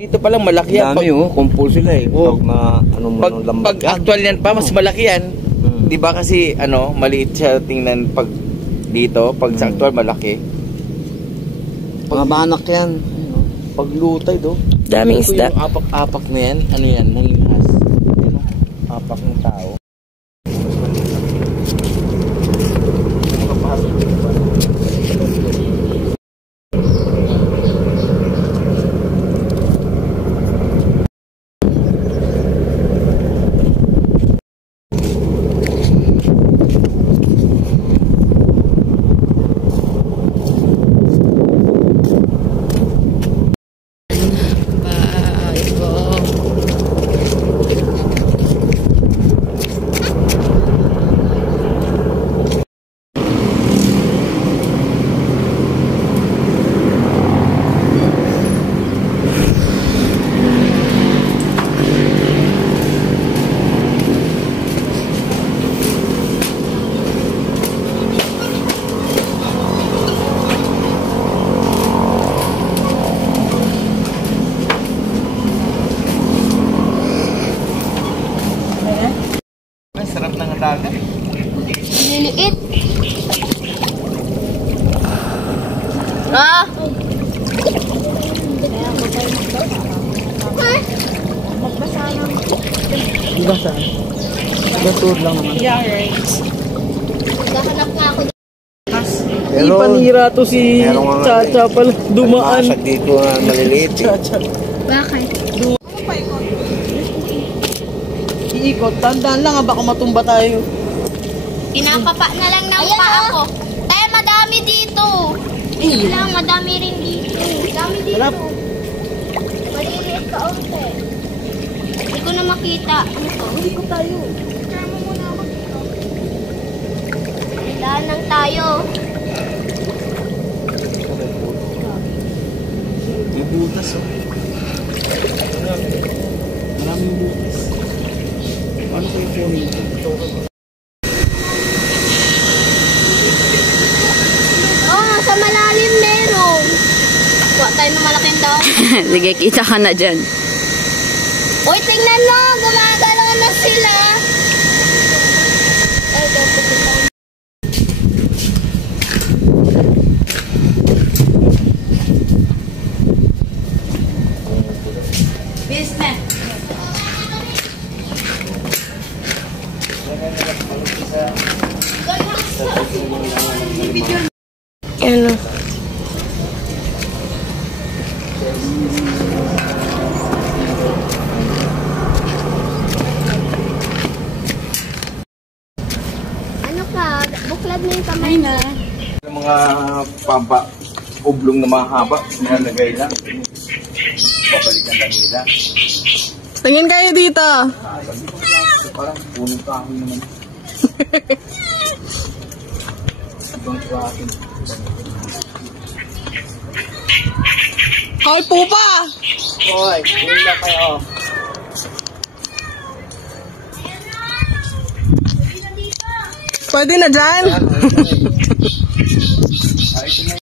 Dito pa lang malaki yan. Dami kumpul sila eh. Pag na, pag actual yan pa, mas malaki yan. Di ba kasi, maliit siya tingnan pag dito. Pag sa actual, malaki. Mga banak yan. Pag lutay do. Daming isda. Yung apak-apak na yan, ano yan, nanginghas. Apak ng tao. Sarap ng dagat. Liliit. Ah! Magbasa lang. Basa. Basur lang naman. Yeah, right. Naghahanap nga ako. Pero, panira to si Chacha pala. Dumaan. Masag dito na maliliit. Chacha. Bakit? Iikot. Tandaan lang baka matumba tayo. Pinapapa na lang ng paa ko. Kaya madami dito. Hindi lang, madami rin dito. Madami dito. Maliliit ka onte. Hindi ko na makita. Ano to? Hindi ko tayo. Kaya mo muna ako dito. Daan lang tayo. May butas Maraming butas. Ano kayo po nito? Sa malalim meron. Kuha tayo ng malaking daon. Sige, kita ka na dyan. Uy, tingnan mo! Gumagalaw na sila! Ay, dapat ito. Business! Ano? Ano ka? Buklad na yung kamay na. Mga oblong na mahaba, nalagay lang. Babalikan lang nila. Tingin kayo dito. Parang punong kahoy naman. Ibang klase. Hoy, pupa! Hoy, hila kayo. Pwede na dyan?